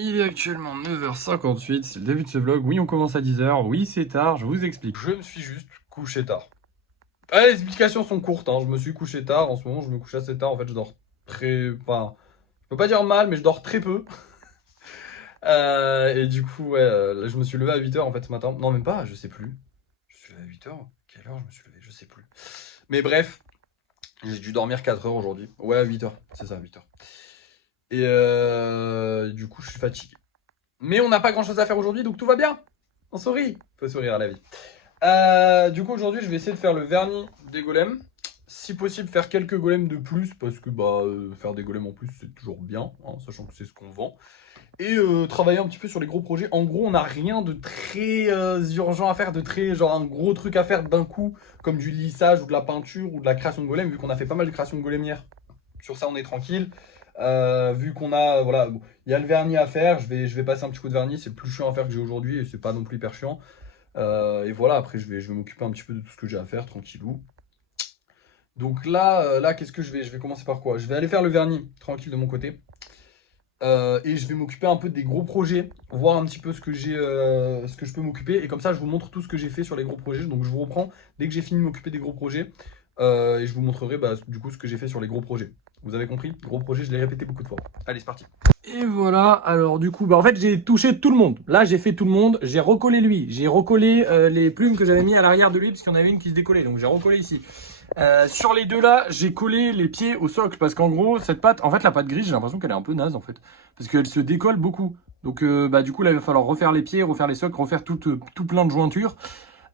Il est actuellement 9h58, c'est le début de ce vlog. Oui, on commence à 10h. Oui, c'est tard, je vous explique. Je me suis juste couché tard. Ah, les explications sont courtes, hein. Je me suis couché tard. En ce moment, je me couche assez tard. En fait, je dors très... Enfin, je peux pas dire mal, mais je dors très peu. Et du coup, ouais, là, je me suis levé à 8h en fait ce matin. Non, même pas, je sais plus. Je suis levé à 8h. Quelle heure je me suis levé? Je sais plus. Mais bref, j'ai dû dormir 4 heures aujourd'hui. Ouais, à 8h, c'est ça, 8h. Et du coup, je suis fatigué. Mais on n'a pas grand chose à faire aujourd'hui, donc tout va bien. On sourit. Faut sourire à la vie. Du coup, aujourd'hui, je vais essayer de faire le vernis des golems. Si possible, faire quelques golems de plus, parce que faire des golems en plus, c'est toujours bien, hein, sachant que c'est ce qu'on vend. Et travailler un petit peu sur les gros projets. En gros, on n'a rien de très urgent à faire, de très, genre un gros truc à faire d'un coup, comme du lissage ou de la peinture ou de la création de golems, vu qu'on a fait pas mal de création de golems hier. Sur ça, on est tranquille. Vu qu'on a, voilà, bon, il y a le vernis à faire, je vais passer un petit coup de vernis, c'est le plus chiant à faire que j'ai aujourd'hui et c'est pas non plus hyper chiant. Et voilà, après je vais m'occuper un petit peu de tout ce que j'ai à faire, tranquillou. Donc là qu'est-ce que je vais commencer par quoi? Je vais aller faire le vernis, tranquille de mon côté. Et je vais m'occuper un peu des gros projets, voir un petit peu ce que j'ai, ce que je peux m'occuper. Et comme ça, je vous montre tout ce que j'ai fait sur les gros projets. Donc je vous reprends dès que j'ai fini de m'occuper des gros projets. Et je vous montrerai du coup ce que j'ai fait sur les gros projets. Vous avez compris? Gros projet, je l'ai répété beaucoup de fois. Allez, c'est parti. Et voilà, alors du coup, en fait j'ai touché tout le monde. Là j'ai fait tout le monde, j'ai recollé lui, j'ai recollé les plumes que j'avais mis à l'arrière de lui parce qu'il y en avait une qui se décollait, donc j'ai recollé ici. Sur les deux là, j'ai collé les pieds au socle parce qu'en gros cette pâte, en fait la pâte grise, j'ai l'impression qu'elle est un peu naze en fait, parce qu'elle se décolle beaucoup. Donc du coup là il va falloir refaire les pieds, refaire les socles, refaire tout plein de jointures.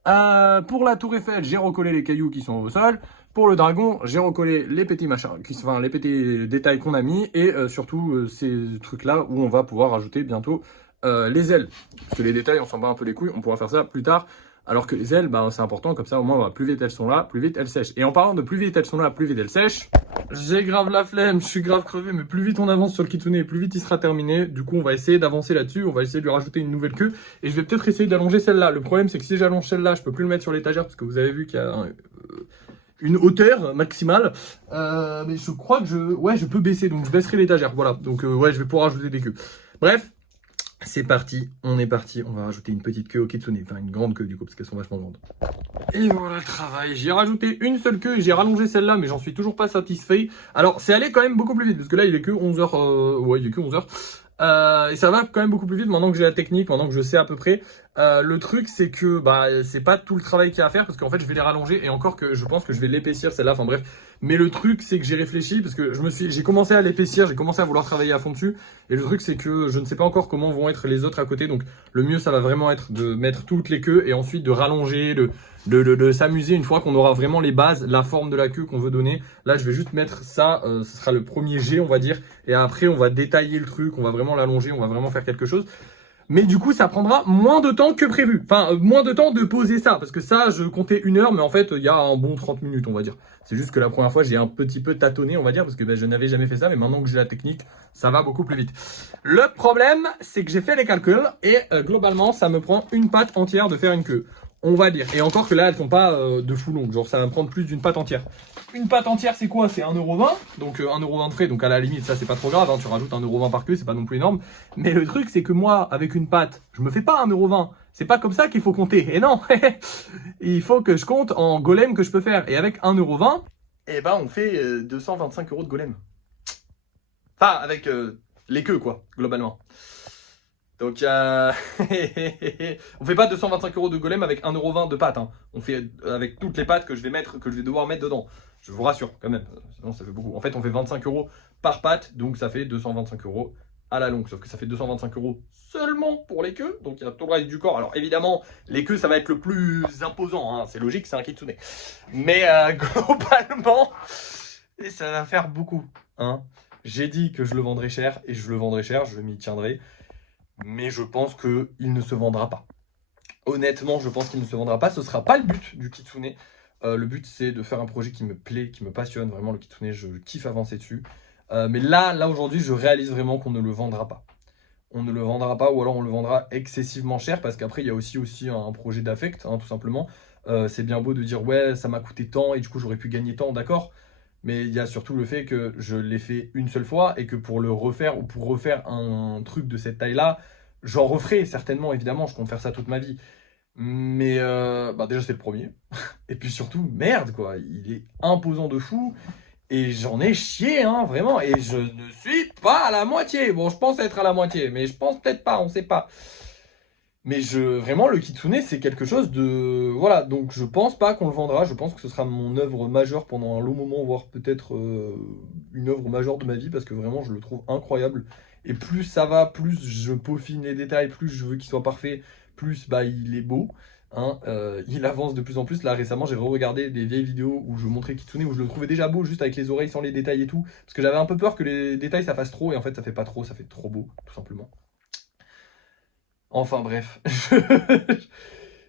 Pour la tour Eiffel, j'ai recollé les cailloux qui sont au sol. Pour le dragon, j'ai recollé les petits machins, enfin les petits détails qu'on a mis et surtout ces trucs-là où on va pouvoir rajouter bientôt les ailes. Parce que les détails, on s'en bat un peu les couilles, on pourra faire ça plus tard. Alors que les ailes, c'est important, comme ça au moins plus vite elles sont là, plus vite elles sèchent. Et en parlant de plus vite elles sont là, plus vite elles sèchent, j'ai grave la flemme, je suis grave crevé, mais plus vite on avance sur le kitsune, plus vite il sera terminé. Du coup on va essayer d'avancer là-dessus, on va essayer de lui rajouter une nouvelle queue. Et je vais peut-être essayer d'allonger celle-là. Le problème c'est que si j'allonge celle-là, je peux plus le mettre sur l'étagère parce que vous avez vu qu'il y a une hauteur maximale. Mais je crois que je peux baisser, donc je baisserai l'étagère. Voilà, donc ouais, je vais pouvoir rajouter des queues. Bref, c'est parti, on est parti. On va rajouter une petite queue au kitsune, enfin une grande queue du coup, parce qu'elles sont vachement grandes. Et voilà le travail. J'ai rajouté une seule queue et j'ai rallongé celle-là, mais j'en suis toujours pas satisfait. Alors, c'est allé quand même beaucoup plus vite, parce que là, il est que 11h. Ouais, il est que 11h. Et ça va quand même beaucoup plus vite maintenant que j'ai la technique, maintenant que je sais à peu près. Le truc, c'est que c'est pas tout le travail qu'il y a à faire, parce qu'en fait, je vais les rallonger et encore que je pense que je vais l'épaissir celle-là. Enfin bref. Mais le truc, c'est que j'ai réfléchi parce que j'ai commencé à l'épaissir, j'ai commencé à vouloir travailler à fond dessus. Et le truc, c'est que je ne sais pas encore comment vont être les autres à côté. Donc, le mieux, ça va vraiment être de mettre toutes les queues et ensuite de rallonger, de s'amuser une fois qu'on aura vraiment les bases, la forme de la queue qu'on veut donner. Là, je vais juste mettre ça, ce sera le premier jet, on va dire. Et après, on va détailler le truc, on va vraiment l'allonger, on va vraiment faire quelque chose. Mais du coup, ça prendra moins de temps que prévu. Enfin, moins de temps de poser ça. Parce que ça, je comptais 1 heure, mais en fait, il y a un bon 30 minutes, on va dire. C'est juste que la première fois, j'ai un petit peu tâtonné, on va dire, parce que je n'avais jamais fait ça. Mais maintenant que j'ai la technique, ça va beaucoup plus vite. Le problème, c'est que j'ai fait les calculs. Et globalement, ça me prend une pâte entière de faire une queue. On va dire. Et encore que là, elles sont pas de fou longues. Genre, ça va me prendre plus d'une pâte entière. Une pâte entière, c'est quoi? C'est 1,20 €. Donc 1,20 € de frais. Donc à la limite, ça, c'est pas trop grave. Hein. Tu rajoutes 1,20 € par queue, c'est pas non plus énorme. Mais le truc, c'est que moi, avec une pâte, je me fais pas 1,20 €. C'est pas comme ça qu'il faut compter. Et non, il faut que je compte en golem que je peux faire. Et avec 1,20 €, on fait 225 € de golem. Enfin, avec les queues, quoi, globalement. Donc, on fait pas 225 € de golem avec 1,20 € de pâte. Hein. On fait avec toutes les pâtes que je vais devoir mettre dedans. Je vous rassure, quand même. Sinon, ça fait beaucoup. En fait, on fait 25 € par pâte, donc ça fait 225 € à la longue. Sauf que ça fait 225 € seulement pour les queues. Donc, il y a tout le reste du corps. Alors, évidemment, les queues, ça va être le plus imposant. Hein. C'est logique, c'est un kitsune. Mais globalement, ça va faire beaucoup. Hein. J'ai dit que je le vendrais cher et je le vendrai cher. Je m'y tiendrai. Mais je pense qu'il ne se vendra pas. Honnêtement, je pense qu'il ne se vendra pas. Ce ne sera pas le but du kitsune. Le but, c'est de faire un projet qui me plaît, qui me passionne. Vraiment, le kitsune, je kiffe avancer dessus. Mais là aujourd'hui, je réalise vraiment qu'on ne le vendra pas. On ne le vendra pas ou alors on le vendra excessivement cher parce qu'après, il y a aussi un projet d'affect, hein, tout simplement. C'est bien beau de dire, ouais, ça m'a coûté tant et du coup, j'aurais pu gagner tant, d'accord. Mais il y a surtout le fait que je l'ai fait une seule fois et que pour le refaire ou pour refaire un truc de cette taille-là, j'en referai certainement, évidemment, je compte faire ça toute ma vie. Mais bah déjà, c'est le premier. Et puis surtout, merde, quoi, il est imposant de fou. Et j'en ai chié, hein, vraiment. Et je ne suis pas à la moitié. Bon, je pense être à la moitié, mais je pense peut-être pas, on sait pas. Mais vraiment, le Kitsune, c'est quelque chose de... Voilà, donc je pense pas qu'on le vendra. Je pense que ce sera mon œuvre majeure pendant un long moment, voire peut-être une œuvre majeure de ma vie, parce que vraiment, je le trouve incroyable. Et plus ça va, plus je peaufine les détails, plus je veux qu'il soit parfait, plus bah, il est beau. Hein, il avance de plus en plus. Là, récemment, j'ai re-regardé des vieilles vidéos où je montrais Kitsune, où je le trouvais déjà beau, juste avec les oreilles, sans les détails et tout. Parce que j'avais un peu peur que les détails, ça fasse trop, et en fait, ça fait pas trop, ça fait trop beau, tout simplement. Enfin bref,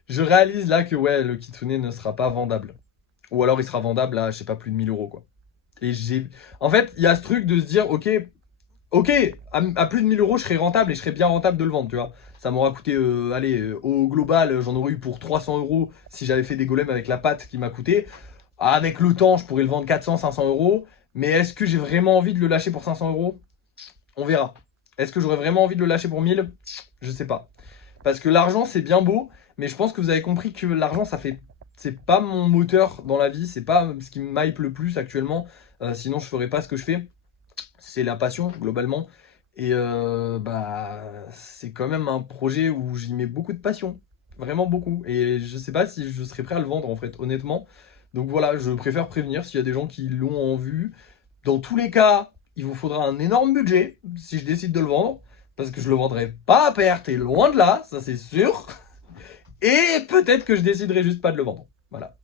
je réalise là que ouais, le Kitsune ne sera pas vendable. Ou alors il sera vendable à, je sais pas, plus de 1000 € quoi. Et j'ai... En fait, il y a ce truc de se dire, ok, à plus de 1000 € je serai rentable et je serai bien rentable de le vendre, tu vois. Ça m'aura coûté, allez, au global, j'en aurais eu pour 300 € si j'avais fait des golems avec la pâte qui m'a coûté. Avec le temps, je pourrais le vendre 400, 500 €. Mais est-ce que j'ai vraiment envie de le lâcher pour 500 €? On verra. Est-ce que j'aurais vraiment envie de le lâcher pour 1000? Je sais pas. Parce que l'argent, c'est bien beau, mais je pense que vous avez compris que l'argent, ça fait. C'est pas mon moteur dans la vie, c'est pas ce qui me hype le plus actuellement. Sinon, je ferais pas ce que je fais. C'est la passion, globalement. Et bah, c'est quand même un projet où j'y mets beaucoup de passion. Vraiment beaucoup. Et je sais pas si je serais prêt à le vendre, en fait, honnêtement. Donc voilà, je préfère prévenir s'il y a des gens qui l'ont en vue. Dans tous les cas, il vous faudra un énorme budget si je décide de le vendre. Parce que je le vendrai pas à perte et loin de là, ça c'est sûr. Et peut-être que je déciderai juste pas de le vendre. Voilà.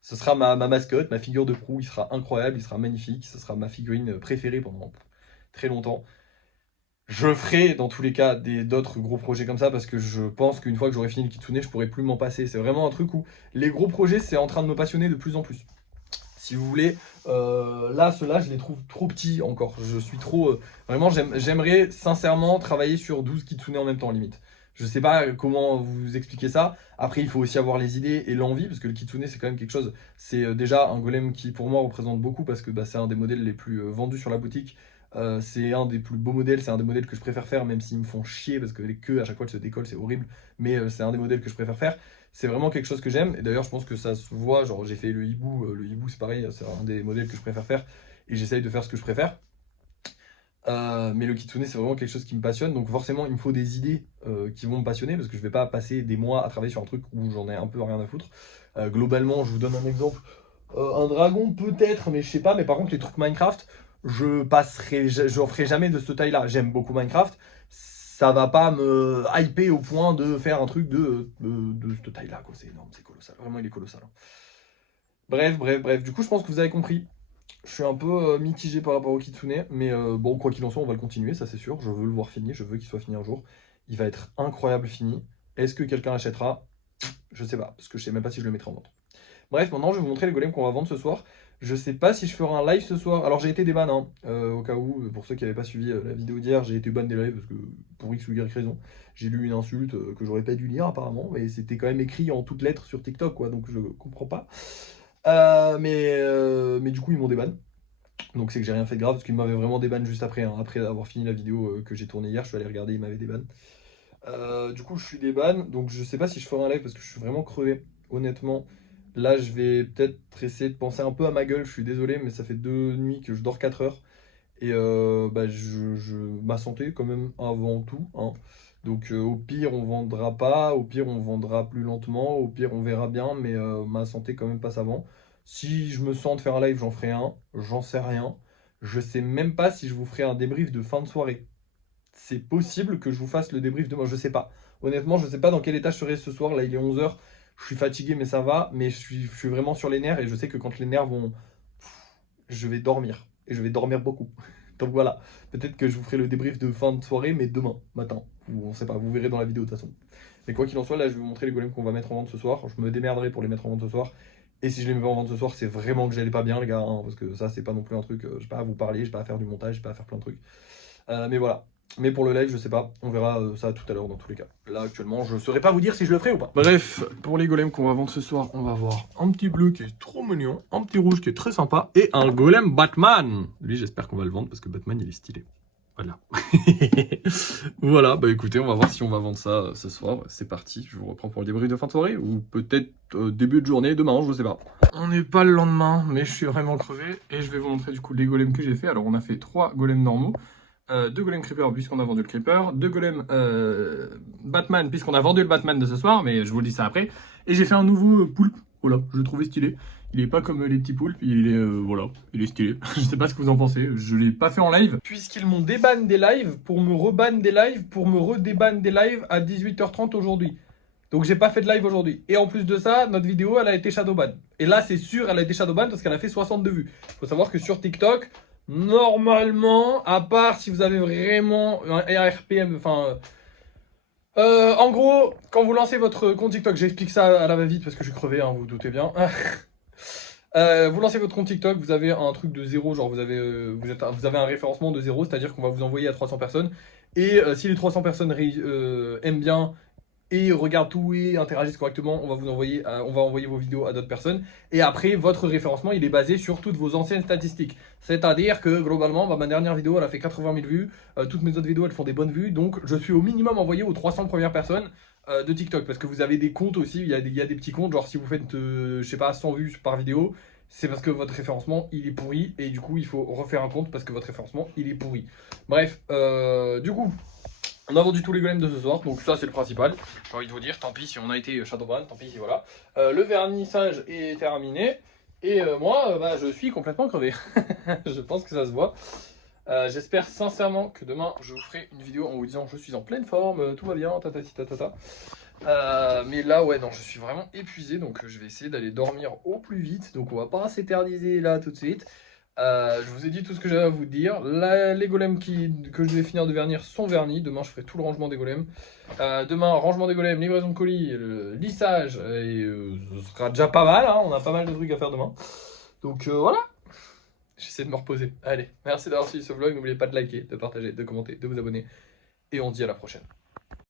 Ce sera ma mascotte, ma figure de proue. Il sera incroyable, il sera magnifique. Ce sera ma figurine préférée pendant très longtemps. Je ferai dans tous les cas d'autres gros projets comme ça parce que je pense qu'une fois que j'aurai fini le Kitsune, je pourrai plus m'en passer. C'est vraiment un truc où les gros projets, c'est en train de me passionner de plus en plus. Si vous voulez, là, ceux-là, je les trouve trop petits encore. Je suis trop... vraiment, j'aimerais sincèrement travailler sur 12 Kitsune en même temps, limite. Je sais pas comment vous expliquer ça. Après, il faut aussi avoir les idées et l'envie, parce que le Kitsune, c'est quand même quelque chose... C'est déjà un golem qui, pour moi, représente beaucoup, parce que bah, c'est un des modèles les plus vendus sur la boutique. C'est un des plus beaux modèles, c'est un des modèles que je préfère faire, même s'ils me font chier, parce que les queues, à chaque fois, elles se décollent, c'est horrible. Mais c'est un des modèles que je préfère faire. C'est vraiment quelque chose que j'aime. Et d'ailleurs, je pense que ça se voit. Genre, j'ai fait le hibou. Le hibou, c'est pareil. C'est un des modèles que je préfère faire. Et j'essaye de faire ce que je préfère. Mais le kitsune, c'est vraiment quelque chose qui me passionne. Donc, forcément, il me faut des idées qui vont me passionner. Parce que je vais pas passer des mois à travailler sur un truc où j'en ai un peu rien à foutre. Globalement, je vous donne un exemple. Un dragon, peut-être, mais je sais pas. Mais par contre, les trucs Minecraft, je ferai jamais de cette taille-là. J'aime beaucoup Minecraft. Ça va pas me hyper au point de faire un truc de cette taille-là, quoi. C'est énorme, c'est colossal. Vraiment, il est colossal, hein. Bref, bref, bref. Du coup, je pense que vous avez compris. Je suis un peu mitigé par rapport au Kitsune, mais bon, quoi qu'il en soit, on va le continuer, ça c'est sûr. Je veux le voir fini, je veux qu'il soit fini un jour. Il va être incroyable fini. Est-ce que quelqu'un l'achètera? Je sais pas, parce que je sais même pas si je le mettrai en vente. Bref, maintenant je vais vous montrer les golems qu'on va vendre ce soir. Je sais pas si je ferai un live ce soir. Alors j'ai été déban, hein, au cas où, pour ceux qui n'avaient pas suivi la vidéo d'hier, j'ai été ban des lives parce que pour X ou Y raison, j'ai lu une insulte que j'aurais pas dû lire apparemment, mais c'était quand même écrit en toutes lettres sur TikTok, quoi, donc je comprends pas. Mais du coup ils m'ont déban. Donc c'est que j'ai rien fait de grave parce qu'ils m'avaient vraiment déban juste après, hein. Après avoir fini la vidéo que j'ai tournée hier, je suis allé regarder, ils m'avaient déban. Du coup je suis déban, donc je sais pas si je ferai un live parce que je suis vraiment crevé, honnêtement. Là je vais peut-être essayer de penser un peu à ma gueule, je suis désolé, mais ça fait 2 nuits que je dors 4 heures. Et bah, ma santé quand même avant tout, hein. Donc au pire on vendra pas, au pire on vendra plus lentement, au pire on verra bien, mais ma santé quand même passe avant. Si je me sens de faire un live, j'en ferai un, j'en sais rien. Je sais même pas si je vous ferai un débrief de fin de soirée. C'est possible que je vous fasse le débrief demain, je sais pas. Honnêtement, je sais pas dans quel état je serai ce soir, là il est 11 h. Je suis fatigué mais ça va, mais je suis vraiment sur les nerfs et je sais que quand les nerfs vont... Je vais dormir, et je vais dormir beaucoup. Donc voilà, peut-être que je vous ferai le débrief de fin de soirée, mais demain matin. Ou on sait pas, vous verrez dans la vidéo de toute façon. Mais quoi qu'il en soit, là je vais vous montrer les golems qu'on va mettre en vente ce soir. Je me démerderai pour les mettre en vente ce soir. Et si je les mets pas en vente ce soir, c'est vraiment que j'allais pas bien, les gars, hein, parce que ça, c'est pas non plus un truc. J'ai pas à vous parler, j'ai pas à faire du montage, j'ai pas à faire plein de trucs. Mais voilà. Mais pour le live, je sais pas. On verra ça tout à l'heure dans tous les cas. Là, actuellement, je saurais pas vous dire si je le ferai ou pas. Bref, pour les golems qu'on va vendre ce soir, on va avoir un petit bleu qui est trop mignon, un petit rouge qui est très sympa, et un golem Batman. Lui, j'espère qu'on va le vendre parce que Batman, il est stylé. Voilà. Voilà, bah écoutez, on va voir si on va vendre ça ce soir. C'est parti, je vous reprends pour le débrief de fin de soirée, ou peut-être début de journée, demain, je sais pas. On n'est pas le lendemain, mais je suis vraiment crevé, et je vais vous montrer du coup les golems que j'ai fait. Alors on a fait 3 golems normaux, 2 golems creeper puisqu'on a vendu le creeper, 2 golems Batman puisqu'on a vendu le Batman de ce soir, mais je vous le dis ça après. Et j'ai fait un nouveau poulpe, voilà, je le trouvais stylé. Il est pas comme les petits poulpes, il est voilà, il est stylé. Je sais pas ce que vous en pensez, je l'ai pas fait en live. Puisqu'ils m'ont déban des lives pour me reban des lives, pour me redéban des lives à 18h30 aujourd'hui. Donc j'ai pas fait de live aujourd'hui. Et en plus de ça, notre vidéo, elle a été shadowban. Et là, c'est sûr, elle a été shadowban parce qu'elle a fait 62 vues. Il faut savoir que sur TikTok, normalement, à part si vous avez vraiment un RPM, enfin... en gros, quand vous lancez votre compte TikTok, j'explique ça à la va-vite parce que je suis crevé, hein, vous vous doutez bien. Vous lancez votre compte TikTok, vous avez un truc de 0, genre vous avez un référencement de 0, c'est-à-dire qu'on va vous envoyer à 300 personnes. Et si les 300 personnes aiment bien et regardent tout et interagissent correctement, on va envoyer vos vidéos à d'autres personnes. Et après, votre référencement, il est basé sur toutes vos anciennes statistiques. C'est-à-dire que globalement, bah, ma dernière vidéo, elle a fait 80 000 vues. Toutes mes autres vidéos, elles font des bonnes vues. Donc, je suis au minimum envoyé aux 300 premières personnes de TikTok. Parce que vous avez des comptes aussi, il y a des petits comptes. Genre, si vous faites, je sais pas, 100 vues par vidéo, c'est parce que votre référencement, il est pourri. Et du coup, il faut refaire un compte parce que votre référencement, il est pourri. Bref, du coup... On a vendu tous les golems de ce soir, donc ça c'est le principal. J'ai envie de vous dire, tant pis si on a été Shadowban, tant pis si voilà. Le vernissage est terminé, et moi, bah, je suis complètement crevé. Je pense que ça se voit. J'espère sincèrement que demain, je vous ferai une vidéo en vous disant je suis en pleine forme, tout va bien, tatati tatata. Mais là, ouais, non, je suis vraiment épuisé, donc je vais essayer d'aller dormir au plus vite. Donc on va pas s'éterniser là tout de suite. Je vous ai dit tout ce que j'avais à vous dire. Là, les golems que je vais finir de vernir sont vernis. Demain, je ferai tout le rangement des golems. Demain, rangement des golems, livraison de colis, le lissage. Et ce sera déjà pas mal. Hein, on a pas mal de trucs à faire demain. Donc voilà. J'essaie de me reposer. Allez, merci d'avoir suivi ce vlog. N'oubliez pas de liker, de partager, de commenter, de vous abonner. Et on se dit à la prochaine.